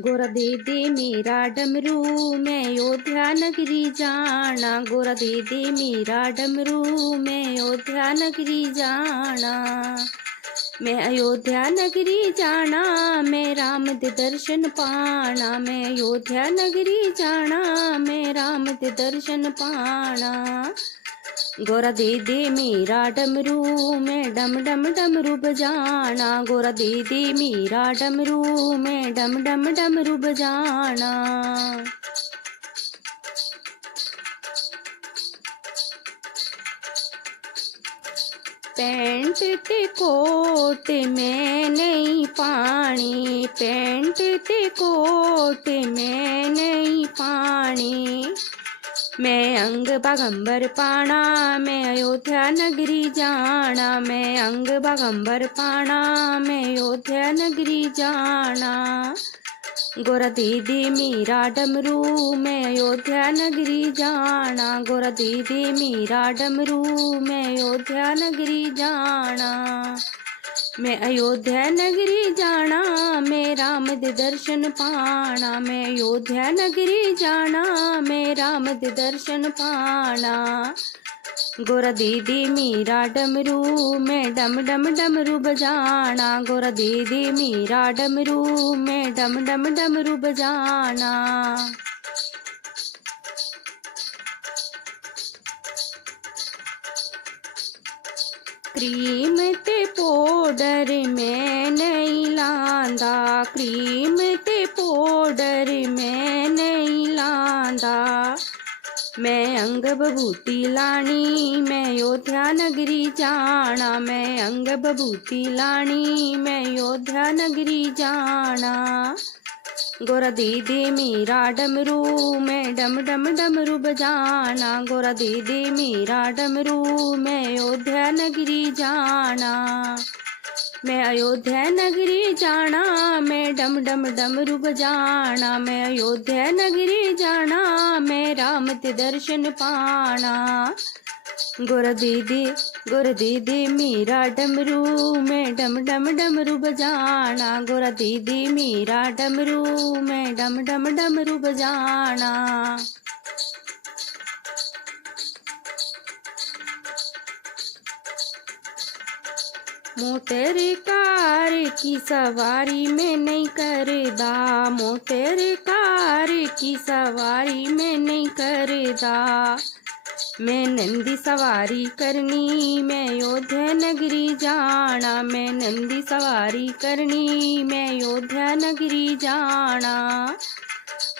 गोरा दे दे मेरा डमरू मैं अयोध्या नगरी जाना। गोरा दे दे मेरा डमरू मैं अयोध्या नगरी जाना। मैं अयोध्या नगरी जाना मैं राम दे दर्शन पाना। मैं अयोध्या नगरी जाना मैं राम दे दर्शन पाना। गोरा दे दे मेरा डमरू मैं डम डम डमरू बजाना। गोरा दे दे मेरा डमरू मैं डम डम डमरू बजाना। पैंट ते कोट में नहीं पानी। पैंट ते कोट में नहीं पानी। मैं अंग बागंबर पाना मैं अयोध्या नगरी जाना। मैं अंग बागंबर पाना मैं अयोध्या नगरी जाना। गोरा दीदी मेरा डमरू मैं अयोध्या नगरी जाना। गोरा दीदी मेरा डमरू मैं अयोध्या नगरी जाना। मैं अयोध्या नगरी जाना मैं राम दे दर्शन पाना। मैं अयोध्या नगरी जाना मैं राम दे दर्शन पाना। गोरा दीदी मेरा डमरू मैं डम डम डमरू बजाना। गोरा दीदी मेरा डमरू मैं डम डम डमरू बजाना। क्रीम ते पाउडर मैं नहीं लांदा। क्रीम ते पाउडर मैं नहीं लांदा। मैं अंग बबूती लानी मैं अयोध्या नगरी जाना। मैं अंग बबूती लानी मैं अयोध्या नगरी जाना। गोरा दीदी मेरा डमरू मैं डम डम डमरू बजाना। गोरा दीदी मेरा डमरू मैं अयोध्या नगरी जाना। मैं अयोध्या नगरी जाना मैं डम डम डमरू बजाना। मैं अयोध्या नगरी जाना मैं राम ते दर्शन पाना। गोरा दीदी मेरा डमरू मैं डम डम डमरू बजाना। गोरा दीदी मेरा डमरू मैं डम डम डमरू बजाना। मोटर कार की सवारी में नहीं करदा। मोटर कार की सवारी में नहीं करदा। मैं नंदी सवारी करनी मैं अयोध्या नगरी जाना। मैं नंदी सवारी करनी मैं अयोध्या नगरी जाना।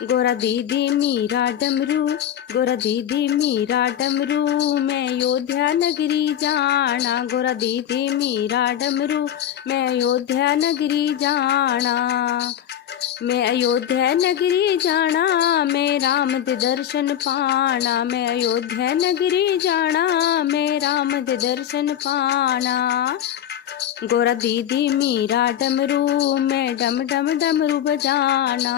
गोरा दीदी मेरा डमरू गोरा दीदी मेरा डमरू मैं अयोध्या नगरी जाना। गोरा दीदी मेरा डमरू मैं अयोध्या नगरी जाना। मैं अयोध्या नगरी जाना मैं राम दे दर्शन पाना। मैं अयोध्या नगरी जाना मैं राम दे दर्शन पाना। गोरा दीदी मेरा डमरू मैं डम डम डमरू बजाना।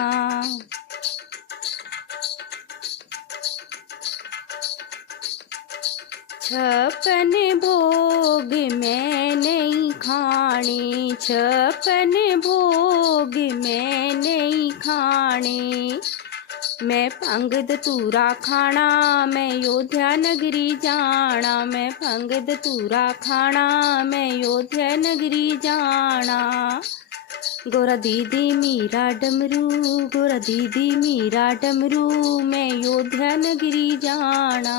छप्पन भोग मैं नहीं खाने। छप्पन भोग मैं नहीं खाने। मैं भंग धतूरा खाना मैं अयोध्या नगरी जाना। मैं भंग धतूरा खाना मैं अयोध्या नगरी जाना। गोरा दीदी मेरा डमरू गोरा दीदी मेरा डमरू मैं अयोध्या नगरी जाना।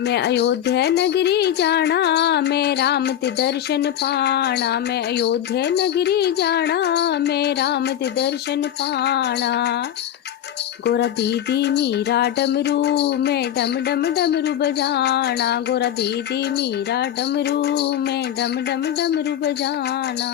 मैं अयोध्या नगरी जाना मैं राम ते दर्शन पाना। मैं अयोध्या नगरी जाना मैं राम ते दर्शन पाना। गोरा दीदी मेरा डमरू मैं डम डम डमरू बजाना। गोरा दीदी मेरा डमरू मैं डम डम डमरू बजाना।